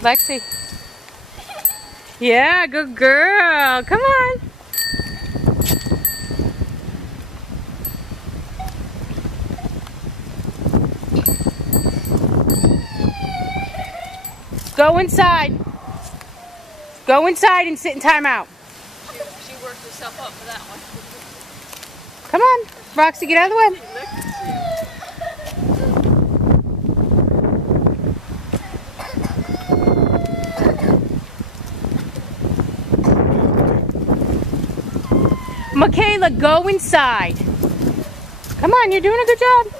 Lexi. Yeah, good girl. Come on. Go inside. Go inside and sit in timeout. She worked herself up for that one. Come on, Roxy, get out of the way. Michaela, go inside. Come on, you're doing a good job.